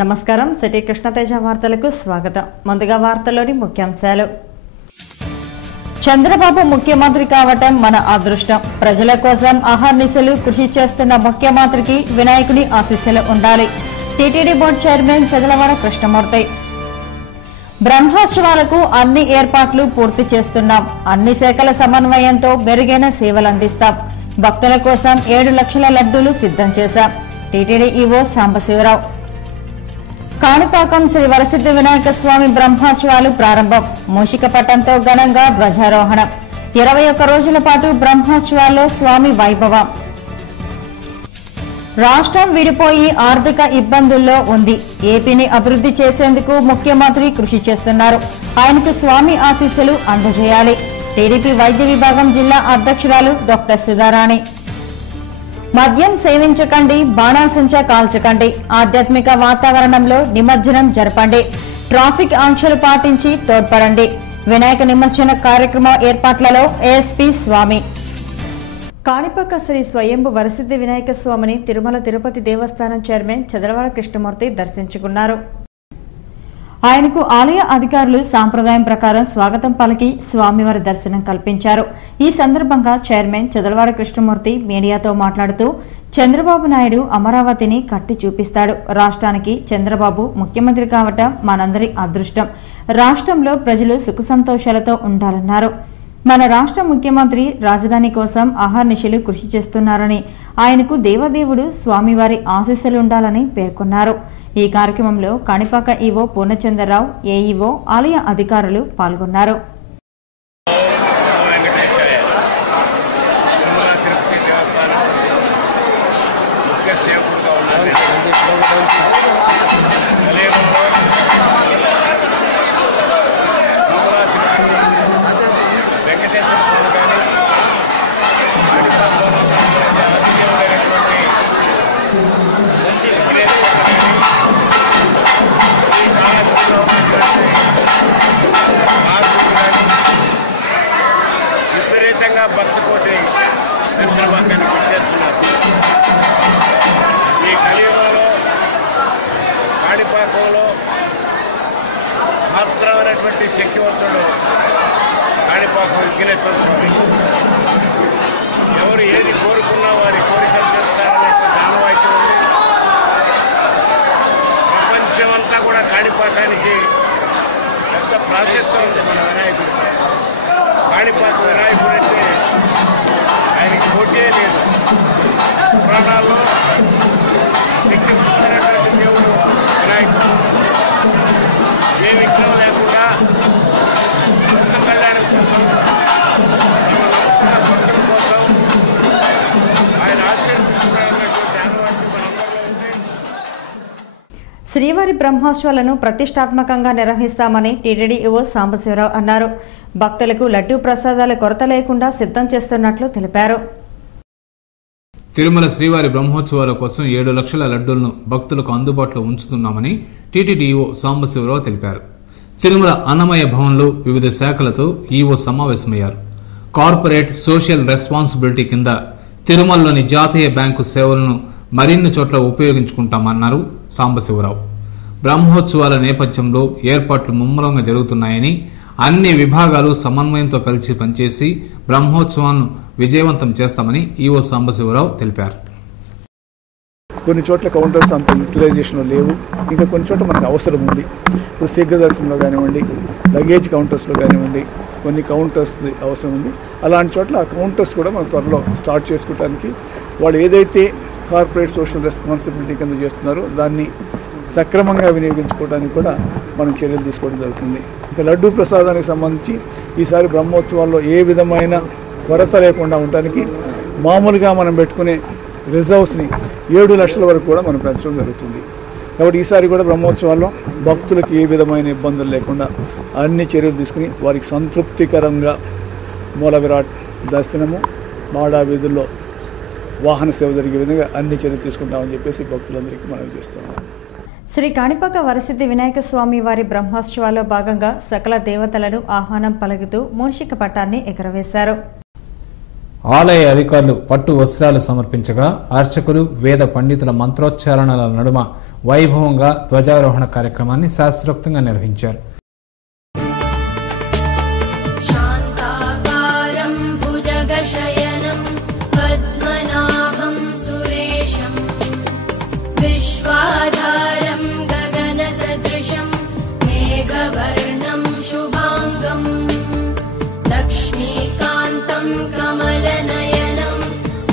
నమస్కారం. సిటీ కృష్ణతేజ వార్తలకు స్వాగతం. ముందుగా వార్తల్లోని ముఖ్యాంశాలు. చంద్రబాబు ముఖ్యమంత్రి కావటం మన అదృష్టం. ప్రజల కోసం అహర్నిశలు కృషి చేస్తున్న ముఖ్యమంత్రికి వినాయకుని ఆశీస్సులు ఉండాలి. TTD board chairman Chadalavada Krishnamurthy. బ్రహ్మోత్సవాలకు అన్ని ఏర్పాట్లు పూర్తి చేస్తున్నాం. అన్ని శాఖల సమన్వయంతో మెరుగైన సేవలు అందిస్తాం. భక్తుల కోసం 7 లక్షల లడ్డూలు సిద్ధం చేశాం. TTD EO Sambasivarao. కాణిపాకం శ్రీ వరసిద్ధి వినాయక స్వామి బ్రహ్మోత్సవాలు ప్రారంభం. మూషిక పట్టంతో ఘనంగా ధ్వజారోహణం. 21 రోజుల పాటు బ్రహ్మోత్సవాల్లో స్వామి వైభవం. రాష్ట్రం విడిపోయి ఆర్థిక ఇబ్బందుల్లో ఉంది. ఏపీని అభివృద్ధి చేసేందుకు ముఖ్యమంత్రి కృషి చేస్తున్నారు. ఆయనకు స్వామి ఆశీస్సులు అందజేయాలి. టీడీపీ వైద్య విభాగం జిల్లా అధ్యక్షురాలు డాక్టర్ సుధారాణి. మద్యం సేవించకండి, బాణాసంచా కాల్చకండి. ఆధ్యాత్మిక వాతావరణంలో నిమజ్జనం జరపండి. ట్రాఫిక్ ఆంక్షలు పాటించి తోడ్పడండి. వినాయక నిమజ్జన కార్యక్రమ ఏర్పాట్లలో ఏఎస్పీ స్వామి. కాణిపాక శ్రీ స్వయంభు వరసిద్ధి వినాయక స్వామిని తిరుమల తిరుపతి దేవస్థానం చైర్మన్ చదలవాడ కృష్ణమూర్తి దర్శించుకున్నారు. ఆయనకు ఆలయ అధికారులు సాంప్రదాయం ప్రకారం స్వాగతం పలికి స్వామివారి దర్శనం కల్పించారు. ఈ సందర్భంగా చైర్మన్ చదలవాడ కృష్ణమూర్తి మీడియాతో మాట్లాడుతూ, చంద్రబాబు నాయుడు అమరావతిని కట్టి చూపిస్తాడు. రాష్ట్రానికి చంద్రబాబు ముఖ్యమంత్రి కావటం మనందరి అదృష్టం. రాష్ట్రంలో ప్రజలు సుఖ సంతోషాలతో ఉండాలన్నారు. మన రాష్ట్ర ముఖ్యమంత్రి రాజధాని కోసం అహర్నిశలు కృషి చేస్తున్నారని, ఆయనకు దేవదేవుడు స్వామివారి ఆశీస్సులుండాలని పేర్కొన్నారు. ఈ కార్యక్రమంలో కాణిపాక ఈవో పూర్ణచంద్రరావు, ఏఈఓ, ఆలయ అధికారులు పాల్గొన్నారు. భక్తి కోటి దర్శనభాగ్యాన్ని పెట్టేస్తున్నారు. ఈ కలియుగంలో కాణిపాకంలో మాత్రమైనటువంటి శక్తివంతుడు కాణిపాకం విఘ్నేశ్వర స్వామి. ఎవరు ఏది కోరుకున్నా వారి కోరికలు చేస్తారనేటువంటి ఆనవాయితీ ఉంది. ప్రపంచమంతా కూడా కాణిపాకానికి పెద్ద ప్రాశస్త్యం ఉంది. మన వినాయకుడు కాణిపాక వినాయకుడు అంటే ఆయనకి పోటీ లేదు. పురాణాల్లో శక్తివంతమైనటువంటి దేవుడు వినాయకుడు. ఏ విఘ్నం లేకుండా కళ్యాణం కోసం, భక్తుల కోసం ఆయన ఆశీర్వదిస్తున్నటువంటి అనుమతి మనందరిలో ఉంది. శ్రీవారి బ్రహ్మోత్సవాలను ప్రతిష్టాత్మకంగా నిర్వహిస్తామని టీటీడీ ఈవో సాంబశివరావు అన్నారు. భక్తులకు లడ్డూ ప్రసాదాల కొరత లేకుండా సిద్ధం చేస్తున్నట్లు తెలిపారు. తిరుమల శ్రీవారి బ్రహ్మోత్సవాల కోసం 7 లక్షల లడ్డూలను భక్తులకు అందుబాటులో ఉంచుతున్నామని టీటీడీ ఈవో సాంబశివరావు తెలిపారు. తిరుమల అన్నమయ్య భవన్లో వివిధ శాఖలతో ఈవో సమావేశమయ్యారు. కార్పొరేట్ సోషల్ రెస్పాన్సిబిలిటీ కింద తిరుమలలోని జాతీయ బ్యాంకు సేవలను మరిన్ని చోట్ల ఉపయోగించుకుంటామన్నారు సాంబశివరావు. బ్రహ్మోత్సవాల నేపథ్యంలో ఏర్పాట్లు ముమ్మరంగా జరుగుతున్నాయని, అన్ని విభాగాలు సమన్వయంతో కలిసి పనిచేసి బ్రహ్మోత్సవాలను విజయవంతం చేస్తామని ఈవో సాంబశివరావు తెలిపారు. కొన్ని చోట్ల కౌంటర్స్ అంత యూటిలైజేషన్లో లేవు. ఇంకా కొన్ని చోట్ల మనకు అవసరం ఉంది. ఇప్పుడు శీఘ్ర దర్శనంలో కానివ్వండి, లగేజ్ కౌంటర్స్లో కానివ్వండి, కొన్ని కౌంటర్స్ అవసరం ఉంది. అలాంటి చోట్ల ఆ కౌంటర్స్ కూడా మనం త్వరలో స్టార్ట్ చేసుకోవడానికి, వాళ్ళు ఏదైతే కార్పొరేట్ సోషల్ రెస్పాన్సిబిలిటీ కింద చేస్తున్నారో దాన్ని సక్రమంగా వినియోగించుకోవడానికి కూడా మనం చర్యలు తీసుకోవడం జరుగుతుంది. ఇంకా లడ్డూ ప్రసాదానికి సంబంధించి ఈసారి బ్రహ్మోత్సవాల్లో ఏ విధమైన కొరత లేకుండా ఉండడానికి మామూలుగా మనం పెట్టుకునే రిజర్వ్స్ని 7 లక్షల వరకు కూడా మనం పెంచడం జరుగుతుంది. కాబట్టి ఈసారి కూడా బ్రహ్మోత్సవాల్లో భక్తులకు ఏ విధమైన ఇబ్బందులు లేకుండా అన్ని చర్యలు తీసుకుని వారికి సంతృప్తికరంగా మూల విరాట్ దర్శనము, మాడా వీధుల్లో వాహన సేవ జరిగే విధంగా అన్ని చర్యలు తీసుకుంటామని చెప్పేసి భక్తులందరికీ మనం చేస్తున్నాం. శ్రీ కాణిపాక వరసిద్ధి వినాయక స్వామి వారి బ్రహ్మోత్సవాల్లో భాగంగా సకల దేవతలను ఆహ్వానం పలుకుతూ మూషిక పట్టాన్ని ఎగరవేశారు. ఆలయ అధికారులు పట్టు వస్త్రాలు సమర్పించగా అర్చకులు వేద పండితుల మంత్రోచ్చారణల నడుమ వైభవంగా ధ్వజారోహణ కార్యక్రమాన్ని శాస్త్రోక్తంగా నిర్వహించారు. विश्वाधारं गगनसदृशं मेघवर्णं शुभांगं लक्ष्मीकान्तं कमलनयनं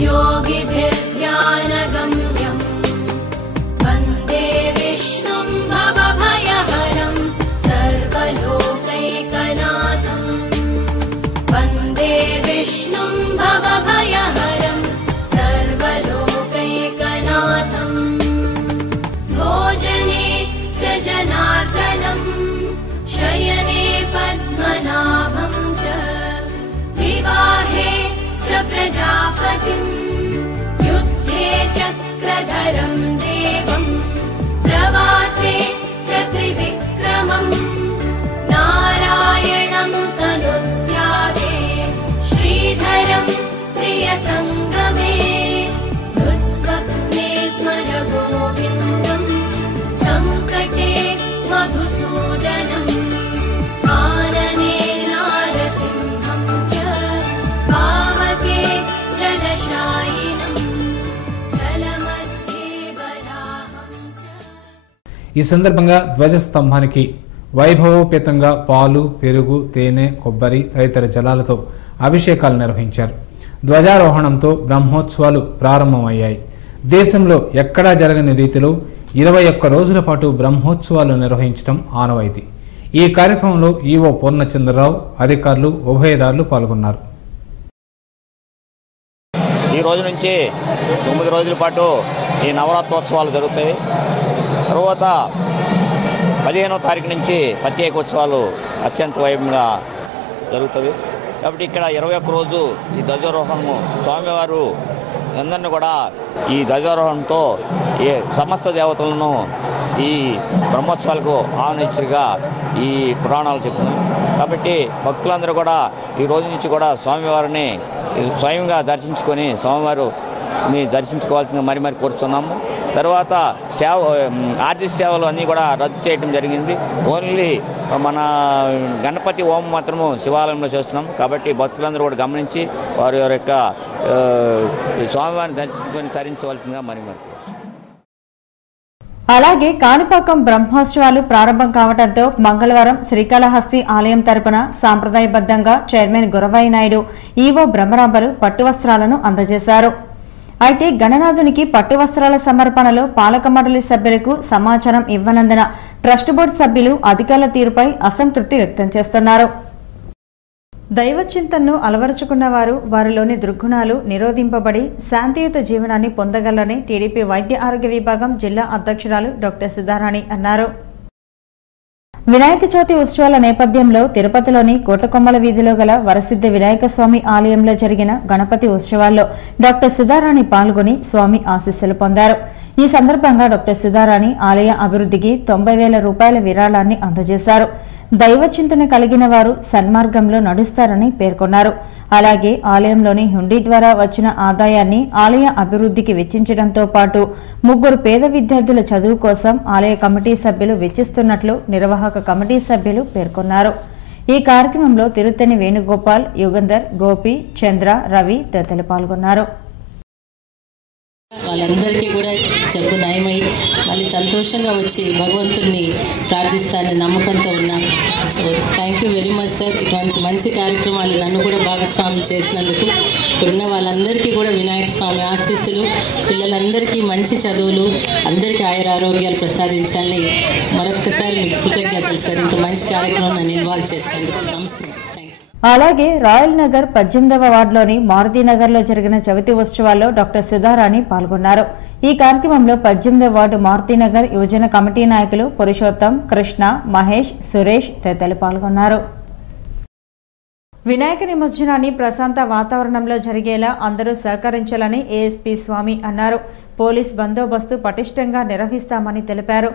योगिभिर्ध्यानगम्यं वन्दे विष्णुं भवभयहरं सर्वलोकैकनाथं वन्दे विष्णुं भवभयहरं सर्वलोकैकनाथम् भोजने च जनार्दनं शयने पद्मनाभं च विवाहे च प्रजापतिं युद्धे चक्रधरं देवं प्रवासे च त्रिविक्रमं नारायणं तनुत्यागे श्रीधरं प्रियसङ्गमे दुःस्वप्ने स्मर गोविन्दं संकटे मधुसूदनम् आनने नारसिंहं च पावके जलशायिनं जलमध्ये वराहं च. ఈ సందర్భంగా ధ్వజస్తంభానికి వైభవోపేతంగా పాలు, పెరుగు, తేనె, కొబ్బరి తదితర జలాలతో అభిషేకాలు నిర్వహించారు. ధ్వజారోహణంతో బ్రహ్మోత్సవాలు ప్రారంభమయ్యాయి. దేశంలో ఎక్కడా జరగని రీతిలో 21 రోజుల పాటు బ్రహ్మోత్సవాలు నిర్వహించడం ఆనవాయితీ. ఈ కార్యక్రమంలో ఈవో పూర్ణచంద్రరావు, అధికారులు, ఉభయదారులు పాల్గొన్నారు. ఈ రోజు నుంచి 9 రోజుల పాటు ఈ నవరాత్రోత్సవాలు జరుగుతాయి. తరువాత 15వ తారీఖు నుంచి ప్రత్యేక ఉత్సవాలు అత్యంత వైభవంగా జరుగుతాయి. కాబట్టి ఇక్కడ 21 రోజు ఈ ధ్వజారోహణము స్వామివారు అందరినీ కూడా ఈ ధ్వజారోహణంతో ఈ సమస్త దేవతలను ఈ బ్రహ్మోత్సవాలకు ఆహ్వానించగా ఈ పురాణాలు చెప్తున్నాయి. కాబట్టి భక్తులందరూ కూడా ఈ రోజు నుంచి కూడా స్వామివారిని స్వయంగా దర్శించుకొని స్వామివారిని దర్శించుకోవాల్సిందిగా మరి కోరుతున్నాము. తర్వాత ఆర్జిత సేవలు అన్నీ కూడా రద్దు చేయడం జరిగింది. ఓన్లీ మన గణపతి హోమం మాత్రము శివాలయంలో చేస్తున్నాం. కాబట్టి భక్తులందరూ కూడా గమనించి వారి యొక్క స్వామివారిని దర్శించుకొని తరించవలసిందిగా మరి అలాగే కాణిపాకం బ్రహ్మోత్సవాలు ప్రారంభం కావడంతో మంగళవారం శ్రీకాళహస్తి ఆలయం తరపున సాంప్రదాయబద్దంగా చైర్మన్ గురవయ్య నాయుడు, ఈవో బ్రహ్మరాంబలు పట్టు వస్త్రాలను అందజేశారు. అయితే గణనాథునికి పట్టు వస్త్రాల సమర్పణలో పాలక మండలి సభ్యులకు సమాచారం ఇవ్వనందున ట్రస్ట్ బోర్డు సభ్యులు అధికారుల తీరుపై అసంతృప్తి వ్యక్తం చేస్తున్నారు. దైవచింతనను అలవరుచుకున్న వారు వారిలోని దుర్గుణాలు నిరోధింపబడి శాంతియుత జీవనాన్ని పొందగలరని టీడీపీ వైద్య ఆరోగ్య విభాగం జిల్లా అధ్యక్షురాలు డాక్టర్ సుధారాణి అన్నారు. వినాయక చవితి ఉత్సవాల నేపథ్యంలో తిరుపతిలోని కోటకొమ్మల వీధిలో గల వరసిద్ధ వినాయక స్వామి ఆలయంలో జరిగిన గణపతి ఉత్సవాల్లో డాక్టర్ సుధారాణి పాల్గొని స్వామి ఆశీస్సులు పొందారు. ఈ సందర్భంగా డాక్టర్ సుధారాణి ఆలయ అభివృద్ధికి 90,000 రూపాయల విరాళాన్ని అందజేశారు. దైవ చింతన కలిగిన వారు సన్మార్గంలో నడుస్తారని పేర్కొన్నారు. అలాగే ఆలయంలోని హుండీ ద్వారా వచ్చిన ఆదాయాన్ని ఆలయ అభివృద్ధికి వెచ్చించడంతో పాటు 3 పేద విద్యార్థుల చదువు కోసం ఆలయ కమిటీ సభ్యులు వెచ్చిస్తున్నట్లు నిర్వాహక కమిటీ సభ్యులు పేర్కొన్నారు. ఈ కార్యక్రమంలో తిరుత్తని వేణుగోపాల్, యుగంధర్, గోపి, చంద్ర, రవి తదితరులు పాల్గొన్నారు. వాళ్ళందరికీ కూడా జబ్బు నయమై మళ్ళీ సంతోషంగా వచ్చి భగవంతుడిని ప్రార్థిస్తానని నమ్మకంతో ఉన్నాం. So thank you very much sir. ఇటువంటి మంచి కార్యక్రమాలు నన్ను కూడా భాగస్వామ్యం చేసినందుకు ఇక్కడున్న వాళ్ళందరికీ కూడా వినాయక స్వామి ఆశీస్సులు, పిల్లలందరికీ మంచి చదువులు, అందరికీ ఆయురారోగ్యాలు ప్రసాదించాలని మరొక్కసారి మీకు కృతజ్ఞతలు సార్. ఇంత మంచి కార్యక్రమం నన్ను ఇన్వాల్వ్ చేసినందుకు. నమస్తే. అలాగే రాయల్ నగర్ 18వ వార్డులోని మారుతినగర్లో జరిగిన చవితి ఉత్సవాల్లో డాక్టర్ సుధారాణి పాల్గొన్నారు. ఈ కార్యక్రమంలో 18వ వార్డు మారుతినగర్ యువజన కమిటీ నాయకులు పురుషోత్తం, కృష్ణ, మహేష్, సురేష్ తదితరులు పాల్గొన్నారు. వినాయక నిమజ్జనాన్ని ప్రశాంత వాతావరణంలో జరిగేలా అందరూ సహకరించాలని ఏఎస్పీ స్వామి అన్నారు. పోలీస్ బందోబస్తు పటిష్టంగా నిర్వహిస్తామని తెలిపారు.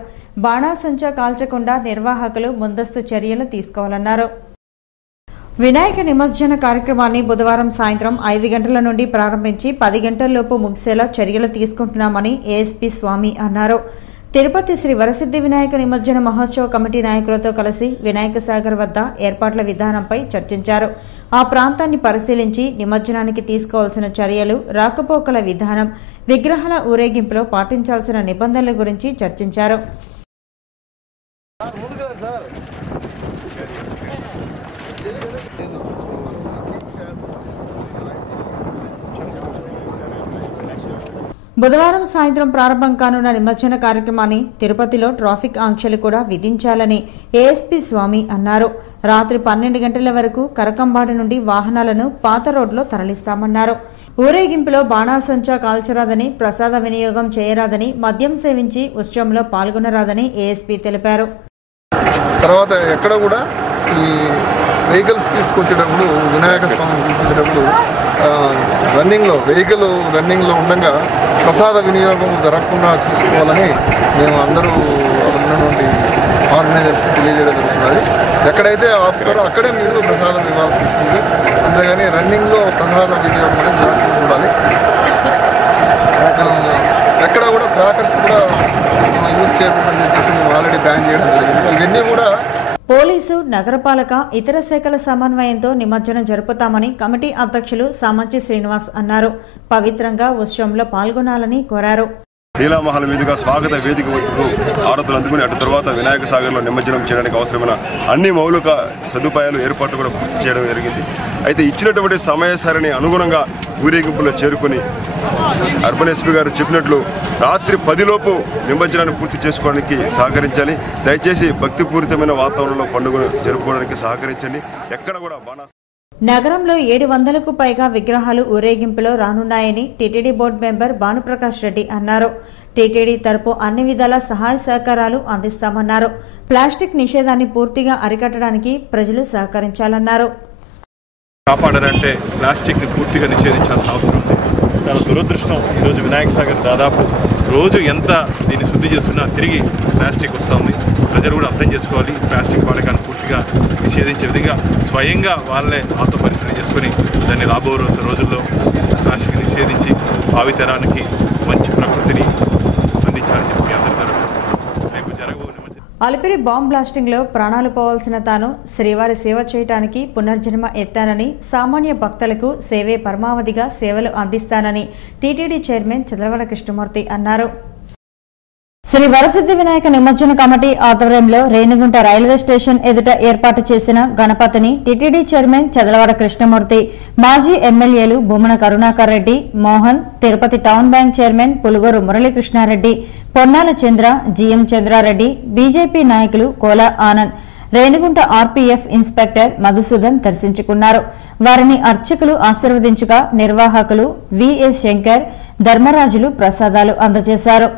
బాణాసంచా కాల్చకుండా నిర్వాహకులు ముందస్తు చర్యలు తీసుకోవాలన్నారు. వినాయక నిమజ్జన కార్యక్రమాన్ని బుధవారం సాయంత్రం 5 గంటల నుండి ప్రారంభించి 10 గంటల్లోపు ముగిసేలా చర్యలు తీసుకుంటున్నామని ఏఎస్పీ స్వామి అన్నారు. తిరుపతి శ్రీ వరసిద్ధి వినాయక నిమజ్జన మహోత్సవ కమిటీ నాయకులతో కలిసి వినాయక సాగర్ వద్ద ఏర్పాట్ల విధానంపై చర్చించారు. ఆ ప్రాంతాన్ని పరిశీలించి నిమజ్జనానికి తీసుకోవాల్సిన చర్యలు, రాకపోకల విధానం, విగ్రహాల ఊరేగింపులో పాటించాల్సిన నిబంధనల గురించి చర్చించారు. బుధవారం సాయంత్రం ప్రారంభం కానున్న నిమజ్జన కార్యక్రమాన్ని తిరుపతిలో ట్రాఫిక్ ఆంక్షలు కూడా విధించాలని ఏఎస్పీ స్వామి అన్నారు. రాత్రి 12 గంటల వరకు కరకంబాడి నుండి వాహనాలను పాత రోడ్లో తరలిస్తామన్నారు. ఊరేగింపులో బాణాసంచా కాల్చరాదని, ప్రసాద వినియోగం చేయరాదని, మద్యం సేవించి ఉత్సవంలో పాల్గొనరాదని ఏఎస్పీ తెలిపారు. తర్వాత ఎక్కడ కూడా ఈ వెహికల్స్ తీసుకొచ్చేటప్పుడు, వినాయక స్వామిని తీసుకొచ్చేటప్పుడు వెహికల్ రన్నింగ్లో ఉండగా ప్రసాద వినియోగం జరగకుండా చూసుకోవాలని మేము అందరూ ఉన్నటువంటి ఆర్గనైజర్స్కి తెలియజేయడం జరుగుతున్నది. ఎక్కడైతే ఆపుతారో అక్కడే మీరు ప్రసాదం ఇవ్వాల్సి వస్తుంది. అంతేగాని రన్నింగ్లో ప్రసాద వినియోగం అనేది జరగకుండా చూడాలి. ఎక్కడ కూడా క్రాకర్స్ కూడా యూజ్ చేయకూడదని చెప్పేసి మేము ఆల్రెడీ బ్యాన్ చేయడం జరిగింది. ఇవన్నీ కూడా పోలీసు, నగరపాలక, ఇతర శాఖల సమన్వయంతో నిమజ్జనం జరుపుతామని కమిటీ అధ్యక్షులు సామంచి శ్రీనివాస్ అన్నారు. పవిత్రంగా ఉత్సవంలో పాల్గొనాలని కోరారు. లీలామహల్ మీదుగా స్వాగత వేదిక వరకు ఆరతులు అందుకుని అటు తర్వాత వినాయక సాగర్లో నిమజ్జనం చేయడానికి అవసరమైన అన్ని మౌలిక సదుపాయాలు ఏర్పాట్లు కూడా పూర్తి చేయడం జరిగింది. అయితే ఇచ్చినటువంటి సమయ సరళి అనుగుణంగా ఊరేగింపులో చేరుకొని అర్బన్ ఎస్పీ గారు చెప్పినట్లు రాత్రి 10 లోపు నిమజ్జనాన్ని పూర్తి చేసుకోవడానికి సహకరించాలి. దయచేసి భక్తిపూరితమైన వాతావరణంలో పండుగను జరుపుకోవడానికి సహకరించండి. ఎక్కడ కూడా నగరంలో 700కు పైగా విగ్రహాలు ఊరేగింపులో రానున్నాయని TTD board member Bhanuprakash Reddy అన్నారు. టీటీడీ తరపు అన్ని విధాల సహాయ సహకారాలు అందిస్తామన్నారు. ప్లాస్టిక్ నిషేధాన్ని పూర్తిగా అరికట్టడానికి ప్రజలు సహకరించాలన్నారు. కాపాడాలంటే ప్లాస్టిక్ ని పూర్తిగా నిషేధించాల్సిన అవసరం ఉంది. చాలా దురదృష్టం. ఈరోజు వినాయక సాగర్ దాదాపు రోజు ఎంత దీన్ని శుద్ధి చేస్తున్నా తిరిగి ప్లాస్టిక్ వస్తుంది. ప్రజలు కూడా అర్థం చేసుకోవాలి. ప్లాస్టిక్ వాడకాన్ని పూర్తిగా నిషేధించే విధంగా స్వయంగా వాళ్ళే ఆత్మ పరిశీలన చేసుకొని దాన్ని రాబో రోజుల్లో ప్లాస్టిక్ నిషేధించి భావితరానికి మంచి ప్రకృతిని అందించాలని చెప్పి అందరూ రేపు జరగబోయే అలిపిరి బాంబ్ బ్లాస్టింగ్లో ప్రాణాలు పోవాల్సిన తాను శ్రీవారి సేవ చేయడానికి పునర్జన్మ ఎత్తానని, సామాన్య భక్తులకు సేవే పరమావధిగా సేవలు అందిస్తానని టీటీడీ చైర్మన్ చదలవాడ కృష్ణమూర్తి అన్నారు. శ్రీ వరసిద్ధి వినాయక నిమజ్జన కమిటీ ఆధ్వర్యంలో రేణిగుంట రైల్వే స్టేషన్ ఎదుట ఏర్పాటు చేసిన గణపతిని టీటీడీ చైర్మన్ చదలవాడ కృష్ణమూర్తి, మాజీ ఎమ్మెల్యేలు Bhumana Karunakar Reddy, Mohan, Tirupati town bank chairman Puluguru Muralikrishnareddy, Ponnala Chandra, GM Chandrareddy, BJP నాయకులు కోలా ఆనంద్, రేణిగుంట ఆర్పీఎఫ్ ఇన్స్పెక్టర్ మధుసూదన్ దర్శించుకున్నారు. వారిని అర్చకులు ఆశీర్వదించగా నిర్వాహకులు విఎస్ శంకర్, ధర్మరాజులు ప్రసాదాలు అందజేశారు.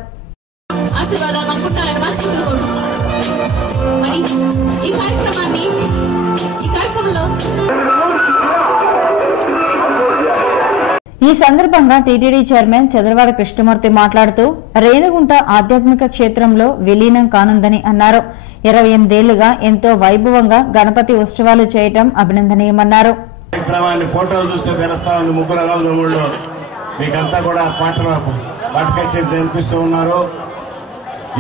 ఈ సందర్భంగా టీటీడీ చైర్మన్ చదలవాడ కృష్ణమూర్తి మాట్లాడుతూ రేణిగుంట ఆధ్యాత్మిక క్షేత్రంలో విలీనం కానుందని అన్నారు. 28 ఏళ్లుగా ఎంతో వైభవంగా గణపతి ఉత్సవాలు చేయటం అభినందనీయమన్నారు. ఫోటోలు చూస్తే తెలుస్తా ఉంది. ముగ్గురు అన్నదమ్ముళ్ళు మీకంతా కూడా పాటకచ్చేది తెలిపిస్తూ ఉన్నారు.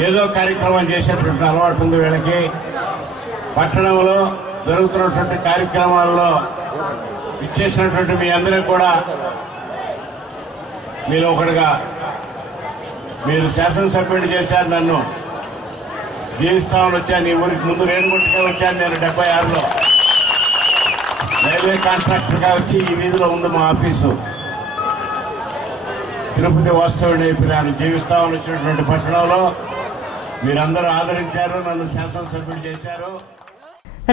ఏదో కార్యక్రమం చేసేటువంటి అలవాటు ఉంది వీళ్ళకి. పట్టణంలో జరుగుతున్నటువంటి కార్యక్రమాల్లో ఇచ్చేసినటువంటి మీ అందరికీ కూడా మీరు ఒకటిగా మీరు శాసనసభ్యుడు చేశారు. నన్ను జీవిస్తామని వచ్చాను. ఈ ఊరికి ముందు రేణిగుంటకే వచ్చాను నేను 76లో. రైల్వే కాంట్రాక్టర్గా వచ్చి ఈ వీధిలో ఉంది మా ఆఫీసు. తిరుపతి వాస్తవుడిని అయిపోయినాను. జీవిస్తామని వచ్చినటువంటి పట్టణంలో మీరందరూ ఆదరించారు, నన్ను శాసనసభ్యుడు చేశారు.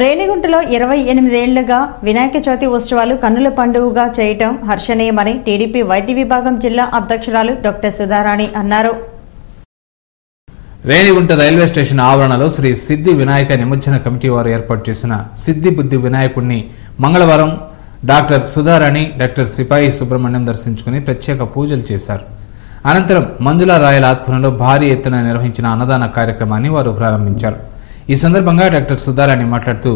రేణిగుంటలో 28 ఏళ్లుగా వినాయక చవితి ఉత్సవాలు కన్నుల పండుగగా చేయటం హర్షణీయమని టీడీపీ వైద్య విభాగం జిల్లా అధ్యక్షురాలు డాక్టర్ సుధారాణి అన్నారు. రేణిగుంట రైల్వే స్టేషన్ ఆవరణలో శ్రీ సిద్ధి వినాయక నిమజ్జన కమిటీ వారు ఏర్పాటు చేసిన సిద్ధి బుద్ధి వినాయకుడిని మంగళవారం డాక్టర్ సుధారాణి, డాక్టర్ సిపాయి సుబ్రహ్మణ్యం దర్శించుకుని ప్రత్యేక పూజలు చేశారు. అనంతరం మంజులా రాయల ఆధ్వర్యంలో భారీ ఎత్తున నిర్వహించిన అన్నదాన కార్యక్రమాన్ని వారు ప్రారంభించారు. ఈ సందర్భంగా డాక్టర్ సుధారాణి మాట్లాడుతూ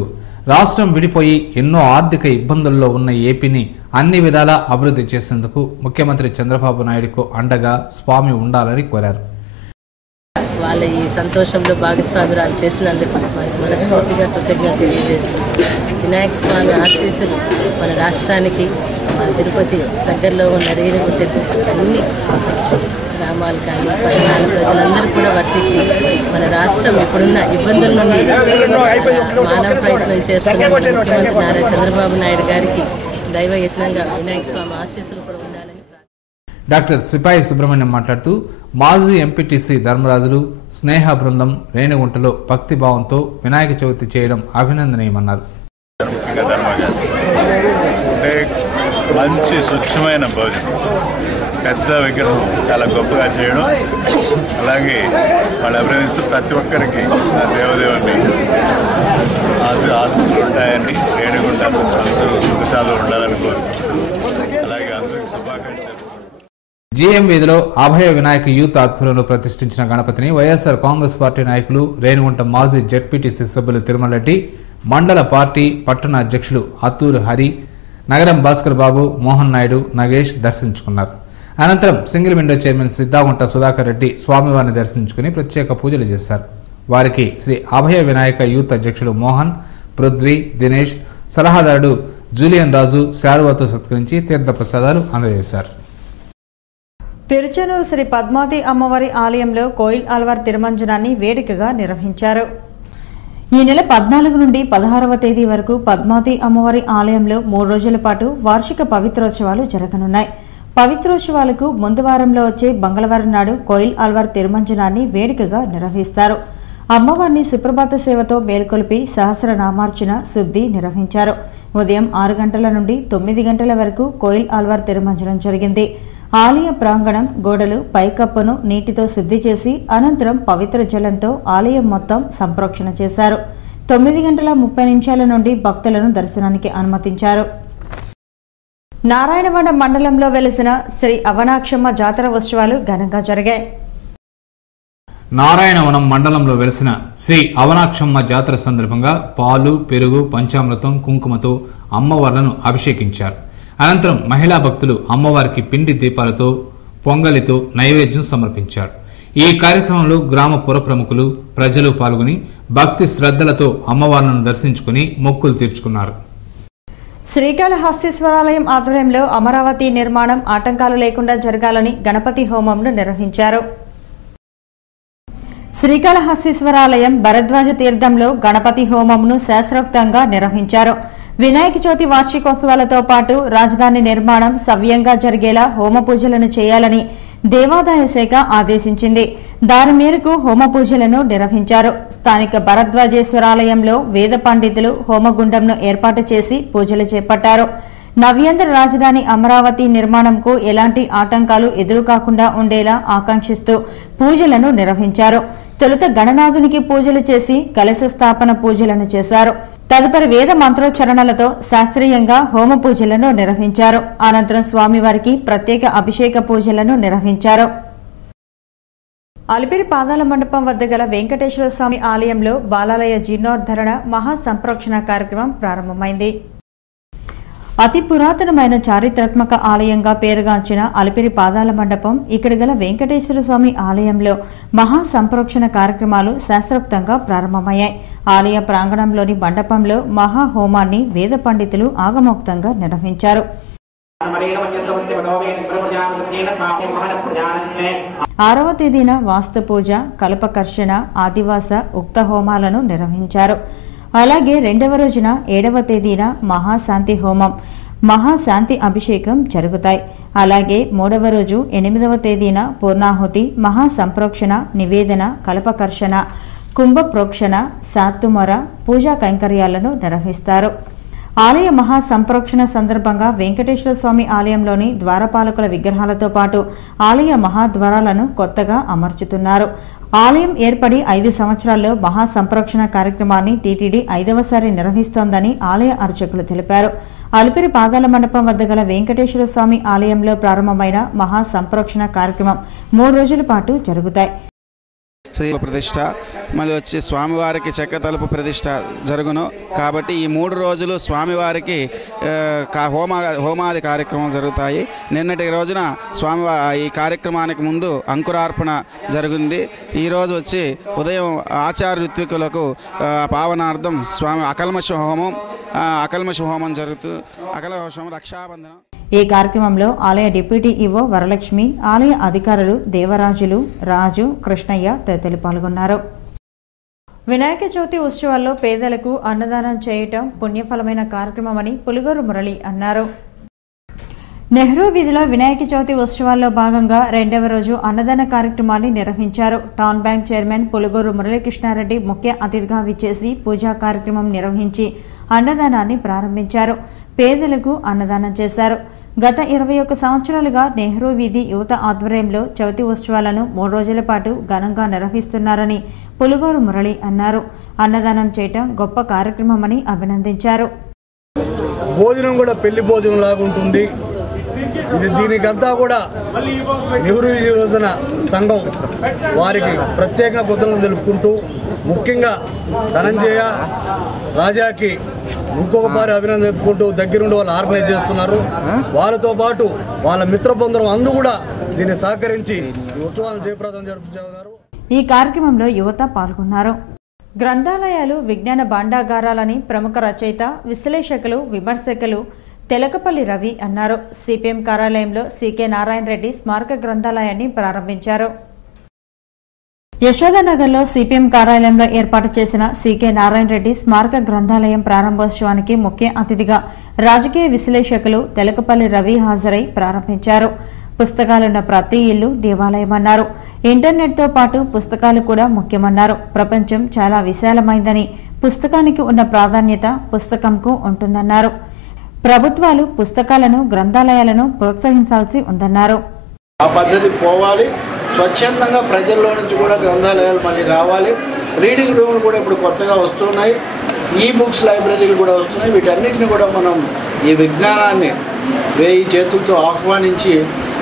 రాష్ట్రం విడిపోయి ఎన్నో ఆర్థిక ఇబ్బందుల్లో ఉన్న ఏపీని అన్ని విధాలా అభివృద్ధి చేసేందుకు ముఖ్యమంత్రి చంద్రబాబు నాయుడుకు అండగా స్వామి ఉండాలని కోరారు. వాళ్ళ ఈ సంతోషంలో భాగస్వామ్యాలు చేసినందుకు మనస్ఫూర్తిగా కృతజ్ఞతలు తెలియజేస్తుంది. వినాయక స్వామి ఆశీస్సులు మన రాష్ట్రానికి, మన తిరుపతి దగ్గరలో ఉన్న రేణిగుంటకు, అన్ని గ్రామాలు కానీ పట్టణాల ప్రజలందరూ కూడా వర్తించి మన రాష్ట్రం ఇప్పుడున్న ఇబ్బందుల నుండి మానవ ప్రయత్నం చేస్తున్న మన ముఖ్యమంత్రి నారా చంద్రబాబు నాయుడు గారికి దైవయత్నంగా వినాయక స్వామి ఆశీస్సులు కూడా ఉండాలని. డాక్టర్ సిపాయి సుబ్రహ్మణ్యం మాట్లాడుతూ మాజీ ఎంపీటీసీ ధర్మరాజులు స్నేహ బృందం రేణిగుంటలో భక్తిభావంతో వినాయక చవితి చేయడం అభినందనీయమన్నారు. అంటే మంచి స్వచ్ఛమైన భోజనం, పెద్ద విగ్రహం చాలా గొప్పగా చేయడం, అలాగే వాళ్ళు అభినందిస్తూ ప్రతి ఒక్కరికి ఆ దేవదేవుని ఆశీస్సులు ఉంటాయని రేణిగుంట అందరూ సుఖశాలు ఉండాలని కోరుకుంటున్నాను. అలాగే అందరికి శుభాకాంక్షలు. జీఎం వీధిలో అభయ వినాయక యూత్ ఆధ్వర్యంలో ప్రతిష్ఠించిన గణపతిని వైఎస్ఆర్ కాంగ్రెస్ పార్టీ నాయకులు, రేణిగుంట మాజీ జెడ్పీటీసీ సభ్యులు తిరుమల రెడ్డి, మండల పార్టీ పట్టణ అధ్యక్షులు అత్తూరు హరి, నగరం భాస్కర్ బాబు, మోహన్ నాయుడు, నగేష్ దర్శించుకున్నారు. అనంతరం single window chairman Siddhagunta Sudhakar Reddy స్వామివారిని దర్శించుకుని ప్రత్యేక పూజలు చేశారు. వారికి శ్రీ అభయ వినాయక యూత్ అధ్యక్షులు మోహన్, పృథ్వీ, దినేష్, సలహాదారుడు జూలియన్ రాజు శాలువాతో సత్కరించి తీర్థ ప్రసాదాలు అందజేశారు. తిరుచనూరు శ్రీ పద్మావతి అమ్మవారి ఆలయంలో కోయిల్ ఆల్వార్ తిరుమంజనాన్ని వేడుకగా నిర్వహించారు. ఈ నెల 14 నుండి 16వ తేదీ వరకు పద్మావతి అమ్మవారి ఆలయంలో 3 రోజుల పాటు వార్షిక పవిత్రోత్సవాలు జరగనున్నాయి. పవిత్రోత్సవాలకు ముందు వారంలో వచ్చే మంగళవారం నాడు కోయిల్ ఆల్వార్ తిరుమంజనాన్ని వేడుకగా నిర్వహిస్తారు. అమ్మవారిని సుప్రభాత సేవతో మేల్కొల్పి సహస్రనామార్చన శుద్ధి నిర్వహించారు. ఉదయం 6 గంటల నుండి 9 గంటల వరకు కోయిల్ ఆల్వార్ తిరుమంజనం జరిగింది. ఆలయ ప్రాంగణం, గోడలు, పైకప్పును నీటితో శుద్ధి చేసి అనంతరం పవిత్ర జలంతో ఆలయం మొత్తం సంప్రోక్షణ చేశారు. 9 గంటల 30 నిమిషాల నుండి భక్తులను దర్శనానికి అనుమతించారు. నారాయణవనం మండలంలో వెలిసిన శ్రీ అవనాక్షమ్మ జాతర ఉత్సవాలు ఘనంగా జరిగాయి. నారాయణవనం మండలంలో వెలిసిన శ్రీ అవనాక్షమ్మ జాతర సందర్భంగా పాలు, పెరుగు, పంచామృతం, కుంకుమతో అమ్మవార్లను అభిషేకించారు. అనంతరం మహిళా భక్తులు అమ్మవారికి పిండి దీపాలతో, పొంగలితో నైవేద్యం సమర్పించారు. ఈ కార్యక్రమంలో గ్రామ పుర ప్రముఖులు, ప్రజలు పాల్గొని భక్తి శ్రద్ధలతో అమ్మవార్లను దర్శించుకుని మొక్కులు తీర్చుకున్నారు. శ్రీకాళహస్తీశ్వరాలయం ఆధ్వర్యంలో అమరావతి నిర్మాణం ఆటంకాలు లేకుండా జరగాలని గణపతి హోమంను నిర్వహించారు. శ్రీకాళహస్తీశ్వరాలయం భరద్వాజ తీర్థంలో గణపతి హోమంను శాస్త్రోక్తంగా నిర్వహించారు. వినాయక చవితి వార్షికోత్సవాలతో పాటు రాజధాని నిర్మాణం సవ్యంగా జరిగేలా హోమ పూజలను చేయాలని దేవాదాయ శాఖ ఆదేశించింది. దాని మేరకు హోమ పూజలను నిర్వహించారు. స్థానిక భరద్వాజేశ్వరాలయంలో వేద పండితులు హోమగుండంను ఏర్పాటు చేసి పూజలు చేపట్టారు. నవ్యాంధ్ర రాజధాని అమరావతి నిర్మాణంకు ఎలాంటి ఆటంకాలు ఎదురుకాకుండా ఉండేలా ఆకాంక్షిస్తూ పూజలను నిర్వహించారు. తొలుత గణనాథునికి పూజలు చేసి కలశ స్థాపన పూజలను చేశారు. తదుపరి వేద మంత్రోచ్చరణలతో శాస్త్రీయంగా హోమ పూజలను నిర్వహించారు. అనంతరం స్వామివారికి ప్రత్యేక అభిషేక పూజలను నిర్వహించారు. అలిపిరి పాదాల మండపం వద్ద గల వెంకటేశ్వర స్వామి ఆలయంలో బాలాలయ జీర్ణోద్ధరణ మహా సంప్రోక్షణ కార్యక్రమం ప్రారంభమైంది. అతి పురాతనమైన చారిత్రాత్మక ఆలయంగా పేరుగాంచిన అలిపిరి పాదాల మండపం, ఇక్కడ గల వెంకటేశ్వర స్వామి ఆలయంలో మహా సంప్రోక్షణ కార్యక్రమాలు శాస్త్రోక్తంగా ప్రారంభమయ్యాయి. ఆలయ ప్రాంగణంలోని మండపంలో మహా హోమాన్ని వేద పండితులు ఆగమోక్తంగా నిర్వహించారు. 6వ తేదీన వాస్తు పూజ, కల్పకర్షణ, ఆదివాస ఉక్త హోమాలను నిర్వహించారు. అలాగే 2వ రోజున 7వ తేదీన మహాశాంతి హోమం, మహాశాంతి అభిషేకం జరుగుతాయి. అలాగే 3వ రోజు 8వ తేదీన పూర్ణాహుతి, మహాసంప్రోక్షణ, నివేదన, కల్పకర్షణ, కుంభప్రోక్షణ, శాత్తుమొర పూజా కైంకర్యాలను నిర్వహిస్తారు. ఆలయ మహాసంప్రోక్షణ సందర్భంగా వెంకటేశ్వర స్వామి ఆలయంలోని ద్వారపాలకుల విగ్రహాలతో పాటు ఆలయ మహాద్వారాలను కొత్తగా అమర్చుతున్నారు. ఆలయం ఏర్పడి 5 సంవత్సరాల్లో మహాసంప్రోక్షణ కార్యక్రమాన్ని టీటీడీ 5వసారి నిర్వహిస్తోందని ఆలయ అర్చకులు తెలిపారు. అలిపిరి పాదాల మండపం వద్ద గల వెంకటేశ్వర స్వామి ఆలయంలో ప్రారంభమైన మహాసంప్రోక్షణ కార్యక్రమం 3 రోజుల పాటు జరుగుతాయి. శ్రీ ప్రతిష్ట, మళ్ళీ వచ్చి స్వామివారికి చెక్క తలుపు ప్రతిష్ట జరుగును. కాబట్టి ఈ 3 రోజులు స్వామివారికి హోమాది కార్యక్రమాలు జరుగుతాయి. నిన్నటి రోజున స్వామివారి ఈ కార్యక్రమానికి ముందు అంకురార్పణ జరిగింది. ఈరోజు వచ్చి ఉదయం ఆచార్య ఋత్వికులకు పావనార్థం స్వామి అకల్మష హోమం జరుగుతుంది. అకల్మషం రక్షాబంధనం. ఈ కార్యక్రమంలో ఆలయ డిప్యూటీ ఈవో వరలక్ష్మి, ఆలయ అధికారులు దేవరాజులు, రాజు, కృష్ణయ్య తదితరులు పాల్గొన్నారు. వినాయక చవితి ఉత్సవాల్లో పేదలకు అన్నదానం చేయటం పుణ్యఫలమైన కార్యక్రమమని పులుగూరు మురళి అన్నారు. నెహ్రూ వీధిలో వినాయక చవితి ఉత్సవాల్లో భాగంగా 2వ రోజు అన్నదాన కార్యక్రమాన్ని నిర్వహించారు. Town bank chairman Puluguru Murali Krishna Reddy ముఖ్య అతిథిగా విచ్చేసి పూజా కార్యక్రమం నిర్వహించి అన్నదానాన్ని ప్రారంభించారు. పేదలకు అన్నదానం చేశారు. గత 21 సంవత్సరాలుగా నెహ్రూ వీధి యువత ఆధ్వర్యంలో చవితి ఉత్సవాలను 3 రోజుల పాటు ఘనంగా నిర్వహిస్తున్నారని పులుగూరు మురళి అన్నారు. అన్నదానం చేయటం గొప్ప కార్యక్రమమని అభినందించారు. భోజనం కూడా పెళ్లి భోజనం లాగా ఉంటుంది. దీనికంతా కూడా నెహ్రూ యువజన సంఘం వారికి ప్రత్యేక కృతజ్ఞతలు తెలుపుకుంటూ, ముఖ్యంగా ధనంజయ రాజాకి ఇంకొకసారి అభినందన చెప్పుకుంటూ దగ్గరుండి వాళ్ళు ఆర్గనైజ్ చేస్తున్నారు. వాళ్ళతో పాటు వాళ్ళ మిత్ర బృందం అందరూ కూడా దీన్ని సహకరించి ఈ ఉత్సవాలను జయప్రదం జరుపుతున్నారు. ఈ కార్యక్రమంలో యువత పాల్గొన్నారు. గ్రంథాలయాలు విజ్ఞాన భాండాగారాలని ప్రముఖ రచయిత, విశ్లేషకులు, విమర్శకులు తెలకపల్లి రవి అన్నారు. సిపిఎం కార్యాలయంలో సికే నారాయణ రెడ్డి స్మారక గ్రంథాలయాన్ని ప్రారంభించారు. యశోదానగర్లో సిపిఎం కార్యాలయంలో ఏర్పాటు చేసిన సికే నారాయణ రెడ్డి స్మారక గ్రంథాలయం ప్రారంభోత్సవానికి ముఖ్య అతిథిగా రాజకీయ విశ్లేషకులు తెలకపల్లి రవి హాజరై ప్రారంభించారు. పుస్తకాలున్న ప్రతి ఇల్లు దేవాలయమన్నారు. ఇంటర్నెట్తో పాటు పుస్తకాలు కూడా ముఖ్యమన్నారు. ప్రపంచం చాలా విశాలమైందని, పుస్తకానికి ఉన్న ప్రాధాన్యత పుస్తకంకు ఉంటుందన్నారు. ప్రభుత్వాలు పుస్తకాలను, గ్రంథాలయాలను ప్రోత్సహించాల్సి ఉందన్నారు. ఆ పద్ధతి పోవాలి. స్వచ్ఛందంగా ప్రజల్లో నుంచి కూడా గ్రంథాలయాలు మళ్ళీ రావాలి. రీడింగ్ రూమ్లు కూడా ఇప్పుడు కొత్తగా వస్తున్నాయి. ఈ బుక్స్ లైబ్రరీలు కూడా వస్తున్నాయి. వీటన్నిటిని కూడా మనం ఈ విజ్ఞానాన్ని 1000 చేతులతో ఆహ్వానించి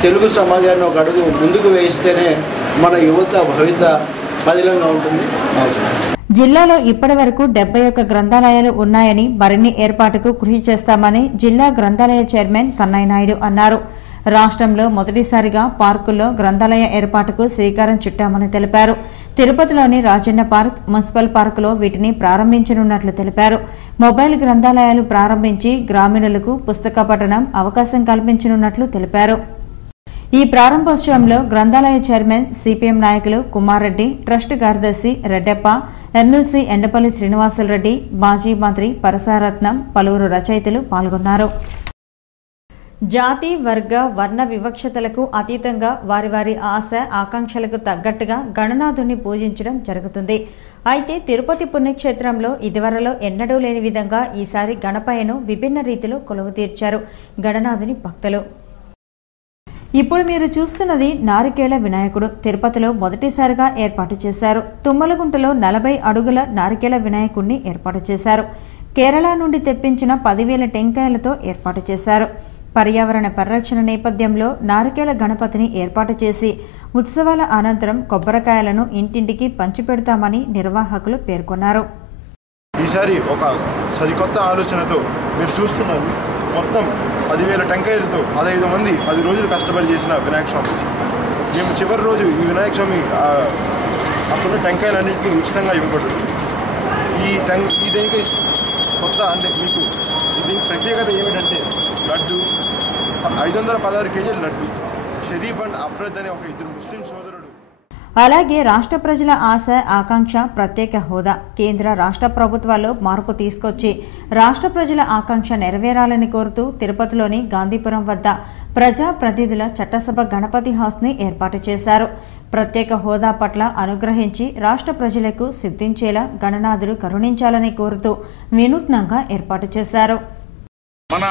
తెలుగు సమాజాన్ని ఒక అడుగు ముందుకు వేయిస్తేనే మన యువత భవిత పదిలంగా ఉంటుంది. జిల్లాలో ఇప్పటి వరకు 71 గ్రంథాలయాలు ఉన్నాయని, మరిన్ని ఏర్పాటుకు కృషి చేస్తామని జిల్లా గ్రంథాలయ చైర్మన్ కన్నయ్య నాయుడు అన్నారు. రాష్ట్రంలో మొదటిసారిగా పార్కుల్లో గ్రంథాలయ ఏర్పాటుకు శ్రీకారం చుట్టామని తెలిపారు. తిరుపతిలోని రాజన్న పార్క్, మున్సిపల్ పార్కులో వీటిని ప్రారంభించనున్నట్లు తెలిపారు. మొబైల్ గ్రంథాలయాలు ప్రారంభించి గ్రామీణులకు పుస్తక పఠనం అవకాశం కల్పించనున్నట్లు తెలిపారు. ఈ ప్రారంభోత్సవంలో గ్రంథాలయ చైర్మన్, సిపిఎం నాయకులు కుమార్ రెడ్డి, ట్రస్ట్ కార్యదర్శి రెడ్డప్ప, ఎమ్మెల్సీ ఎండపల్లి శ్రీనివాసులరెడ్డి, మాజీ మంత్రి పరసారత్నం, పలువురు రచయితలు పాల్గొన్నారు. జాతి, వర్గ, వర్ణ వివక్షతలకు అతీతంగా వారి వారి ఆశ, ఆకాంక్షలకు తగ్గట్టుగా గణనాథుని పూజించడం జరుగుతుంది. అయితే తిరుపతి పుణ్యక్షేత్రంలో ఇదివరలో ఎన్నడూ లేని విధంగా ఈసారి గణపయ్యను విభిన్న రీతిలో కొలువు తీర్చారు గణనాథుని భక్తులు. ఇప్పుడు మీరు చూస్తున్నది నారికేళ వినాయకుడు. తిరుపతిలో మొదటిసారిగా ఏర్పాటు చేశారు. తుమ్మలగుంటలో 40 అడుగుల నారికేళ వినాయకుడిని ఏర్పాటు చేశారు. కేరళ నుండి తెప్పించిన 10,000 టెంకాయలతో ఏర్పాటు చేశారు. పర్యావరణ పరిరక్షణ నేపథ్యంలో నారికేళ గణపతిని ఏర్పాటు చేసి ఉత్సవాల అనంతరం కొబ్బరికాయలను ఇంటింటికి పంచిపెడతామని నిర్వాహకులు పేర్కొన్నారు. ఈసారి ఒక సరికొత్త ఆలోచనతో మీరు చూస్తున్నారు. మొత్తం 10,000 టెంకాయలతో 15 మంది 10 రోజులు కష్టపడి చేసిన వినాయక స్వామి. మేము చివరి రోజు ఈ వినాయక స్వామి అప్పుడు టెంకాయలన్నింటినీ ఉచితంగా ఇవ్వబడుతుంది. దీనికి కొత్త అంటే మీకు దీనికి ప్రత్యేకత ఏమిటంటే లడ్డు 516 కేజీల లడ్డు. షరీఫ్ అండ్ అఫ్రద్ అనే ఒక 2 ముస్లిం సోదరుడు. అలాగే రాష్ట్ర ప్రజల ఆశ, ఆకాంక్ష ప్రత్యేక హోదా. కేంద్ర రాష్ట్ర ప్రభుత్వాల్లో మార్పు తీసుకొచ్చి రాష్ట్ర ప్రజల ఆకాంక్ష నెరవేరాలని కోరుతూ తిరుపతిలోని గాంధీపురం వద్ద ప్రజా ప్రతినిధుల చట్టసభ గణపతి హౌస్ని ఏర్పాటు చేశారు. ప్రత్యేక హోదా పట్ల అనుగ్రహించి రాష్ట్ర ప్రజలకు సిద్ధించేలా గణనాథుడు కరుణించాలని కోరుతూ వినూత్నంగా ఏర్పాటు చేశారు. మన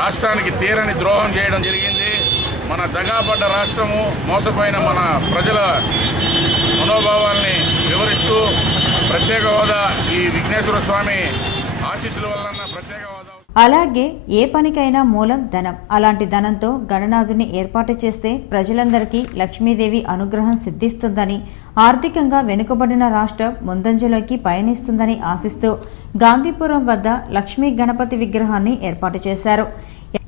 రాష్ట్రానికి తీరని ద్రోహం చేయడం జరిగింది. మన దగాపడ్డ రాష్ట్రము, మోసపోయిన మన ప్రజల మనోభావాల్ని వివరిస్తూ ప్రత్యేక హోదా, ఈ విఘ్నేశ్వర స్వామి ఆశీస్సుల వలన ప్రత్యేక హోదా. అలాగే ఏ పనికైనా మూలం ధనం. అలాంటి ధనంతో గణనాథుని ఏర్పాటు చేస్తే ప్రజలందరికీ లక్ష్మీదేవి అనుగ్రహం సిద్ధిస్తుందని, ఆర్థికంగా వెనుకబడిన రాష్ట్రం ముందంజలోకి పయనిస్తుందని ఆశిస్తూ గాంధీపురం వద్ద లక్ష్మీ గణపతి విగ్రహాన్ని ఏర్పాటు చేశారు.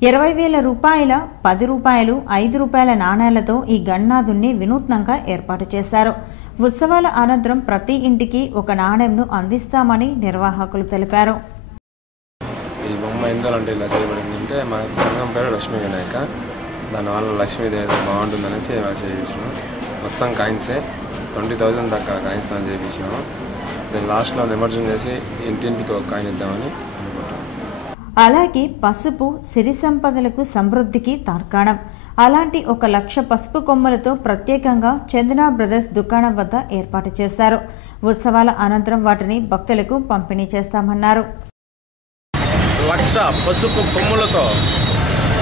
20,000 రూపాయల, 10 రూపాయలు, 5 రూపాయల నాణేలతో ఈ గణనాథుణ్ణి వినూత్నంగా ఏర్పాటు చేశారు. ఉత్సవాల అనంతరం ప్రతి ఇంటికి ఒక నాణెంను అందిస్తామని నిర్వాహకులు తెలిపారు. ఈ బొమ్మ ఎందుకంటే ఇలా చేయబడిందంటే మా సంఘం పేరు లక్ష్మీ వినాయక, దానివల్ల లక్ష్మీదేవి బాగుంటుందనేసి ఇలా చేయించినాం. మొత్తం కాయిన్సే 20,000 దాకా కాయిన్స్ చేయించినాము. దాని లాస్ట్లో నిమజ్జనం చేసి ఇంటింటికి ఒక కాయిన్ ఇద్దామని అనుకుంటాం. అలాగే పసుపు సిరి సంపదలకు సమృద్ధికి తార్కాణం. అలాంటి 1,00,000 పసుపు కొమ్మలతో ప్రత్యేకంగా చందన బ్రదర్స్ దుకాణం వద్ద ఏర్పాటు చేశారు. ఉత్సవాల అనంతరం వాటిని భక్తులకు పంపిణీ చేస్తామన్నారు. 1,00,000 పసుపు కొమ్ములతో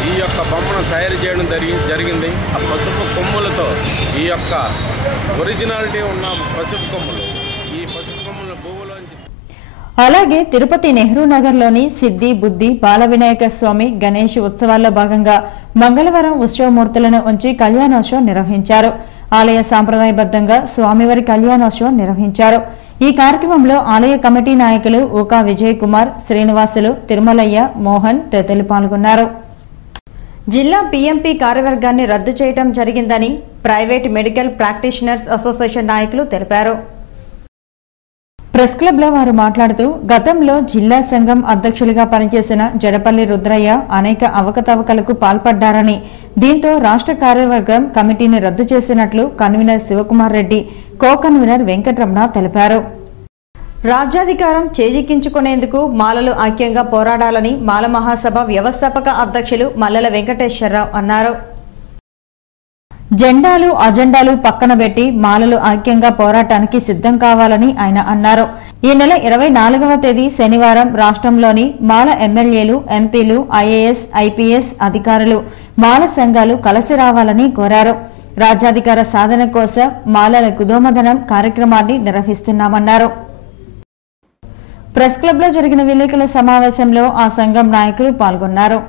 ఈ యొక్క బొమ్మను తయారు చేయడం జరిగింది. ఆ పసుపు కొమ్ములతో ఈ యొక్క ఒరిజినాలిటీ ఉన్న పసుపు కొమ్ములు, ఈ పసుపు కొమ్ముల భూములోంచి. అలాగే తిరుపతి నెహ్రూ నగర్లోని సిద్ధి బుద్ధి బాల వినాయక స్వామి గణేష్ ఉత్సవాల్లో భాగంగా మంగళవారం ఉత్సవమూర్తులను ఉంచి కళ్యాణోత్సవం నిర్వహించారు. ఆలయ సాంప్రదాయబద్ధంగా స్వామివారి కళ్యాణోత్సవం నిర్వహించారు. ఈ కార్యక్రమంలో ఆలయ కమిటీ నాయకులు ఊకా విజయ్ కుమార్, శ్రీనివాసులు, తిరుమలయ్య, మోహన్ తదితరులు పాల్గొన్నారు. జిల్లా పీఎంపీ కార్యవర్గాన్ని రద్దు చేయడం జరిగిందని ప్రైవేట్ మెడికల్ ప్రాక్టీషనర్స్ అసోసియేషన్ నాయకులు తెలిపారు. ప్రెస్ క్లబ్ లో వారు మాట్లాడుతూ గతంలో జిల్లా సంఘం అధ్యక్షులుగా పనిచేసిన జడపల్లి రుద్రయ్య అనేక అవకతవకలకు పాల్పడ్డారని, దీంతో రాష్ట్ర కార్యవర్గం కమిటీని రద్దు చేసినట్లు convener Shivakumar Reddy, co convener Venkataramana తెలిపారు. రాజ్యాధికారం చేజిక్కించుకునేందుకు మాలలు ఐక్యంగా పోరాడాలని మాల మహాసభ వ్యవస్థాపక అధ్యక్షులు మల్లెల వెంకటేశ్వరరావు అన్నారు. జెండాలు అజెండాలు పక్కన పెట్టి మాలలు ఐక్యంగా పోరాటానికి సిద్ధం కావాలని ఆయన అన్నారు. ఈ నెల 24వ తేదీ శనివారం రాష్ట్రంలోని మాల ఎమ్మెల్యేలు, ఎంపీలు, ఐఏఎస్, ఐపీఎస్ అధికారులు, మాల సంఘాలు కలిసి రావాలని కోరారు. రాజ్యాధికార సాధన కోసం మాలల కుదోమదనం కార్యక్రమాన్ని నిర్వహిస్తున్నామన్నారు. ప్రెస్ క్లబ్ లో జరిగిన విలేకరుల సమావేశంలో ఆ సంఘం నాయకులు పాల్గొన్నారు.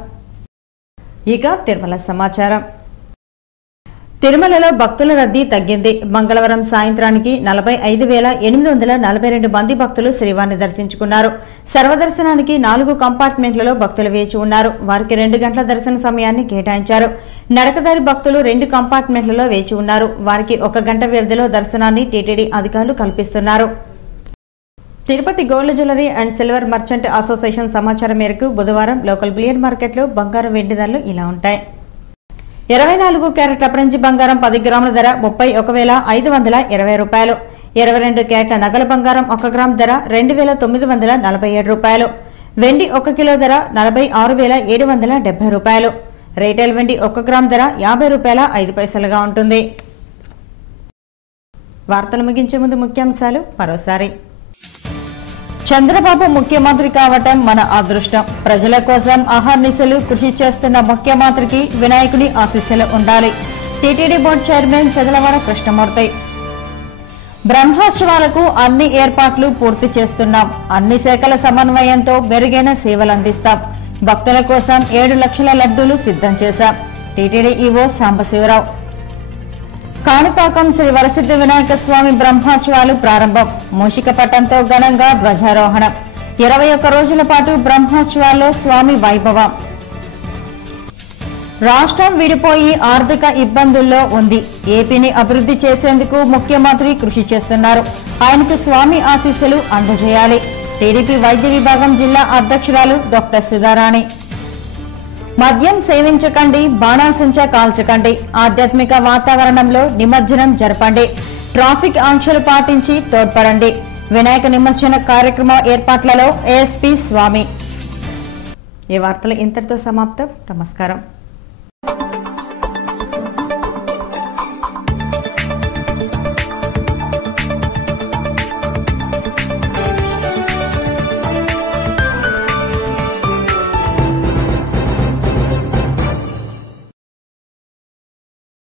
ఇక తిరుమల సమాచారం. తిరుమలలో భక్తుల రద్దీ తగ్గింది. మంగళవారం సాయంత్రానికి 45,842 మంది భక్తులు శ్రీవారిని దర్శించుకున్నారు. సర్వదర్శనానికి 4 కంపార్ట్మెంట్లలో భక్తులు వేచి ఉన్నారు. వారికి 2 గంటల దర్శన సమయాన్ని కేటాయించారు. నడకదారి భక్తులు 2 కంపార్ట్మెంట్లలో వేచి ఉన్నారు. వారికి 1 గంట వ్యవధిలో దర్శనాన్ని టీటీడీ అధికారులు కల్పిస్తున్నారు. Tirupati gold jewellery and silver merchant association సమాచారం మేరకు బుధవారం లోకల్ బులియన్ మార్కెట్లో బంగారం వెండి ధరలు ఇలా ఉంటాయి. 24 క్యారెట్ల అపరంజి బంగారం 10 గ్రాముల ధర 31,520 రూపాయలు. 22 క్యారెట్ల నగల బంగారం 1 గ్రామ్ ధర 2,947 రూపాయలు. వెండి 1 కిలో ధర 46,770 రూపాయలు. రీటైల్ వెండి 1 గ్రామ్ ధర 50 రూపాయల 5 పైసలుగా ఉంటుంది. వార్తలు ముగించే ముందు ముఖ్యాంశాలు మరోసారి. చంద్రబాబు ముఖ్యమంత్రి కావటం మన అదృష్టం. ప్రజల కోసం అహర్నిశలు కృషి చేస్తున్న ముఖ్యమంత్రికి వినాయకుడి ఆశీస్సులు ఉండాలి. TTD board chairman Chadalavada Krishnamurthy. బ్రహ్మోత్సవాలకు అన్ని ఏర్పాట్లు పూర్తి చేస్తున్నాం. అన్ని శాఖల సమన్వయంతో మెరుగైన సేవలందిస్తాం. భక్తుల కోసం 7 లక్షల లడ్డూలు సిద్ధం చేశాం. TTD EO Sambasivarao. కాణిపాకం శ్రీ వరసిద్ధి వినాయక స్వామి బ్రహ్మోత్సవాలు ప్రారంభం. మూషిక పట్టంతో ఘనంగా ధ్వజారోహణం. 21 రోజుల పాటు బ్రహ్మోత్సవాల్లో స్వామి వైభవం. రాష్ట్రం విడిపోయి ఆర్థిక ఇబ్బందుల్లో ఉంది. ఏపీని అభివృద్ధి చేసేందుకు ముఖ్యమంత్రి కృషి చేస్తున్నారు. ఆయనకు స్వామి ఆశీస్సులు అందజేయాలి. టీడీపీ వైద్య విభాగం జిల్లా అధ్యక్షురాలు డాక్టర్ సుధారాణి. మద్యం సేవించకండి, బాణాసంచా కాల్చకండి. ఆధ్యాత్మిక వాతావరణంలో నిమజ్జనం జరపండి. ట్రాఫిక్ ఆంక్షలు పాటించి తోడ్పడండి. వినాయక నిమజ్జన కార్యక్రమ ఏర్పాట్లలో ఏఎస్పీ స్వామి. ఈ వార్తలు ఇంతటితో సమాప్తం. నమస్కారం.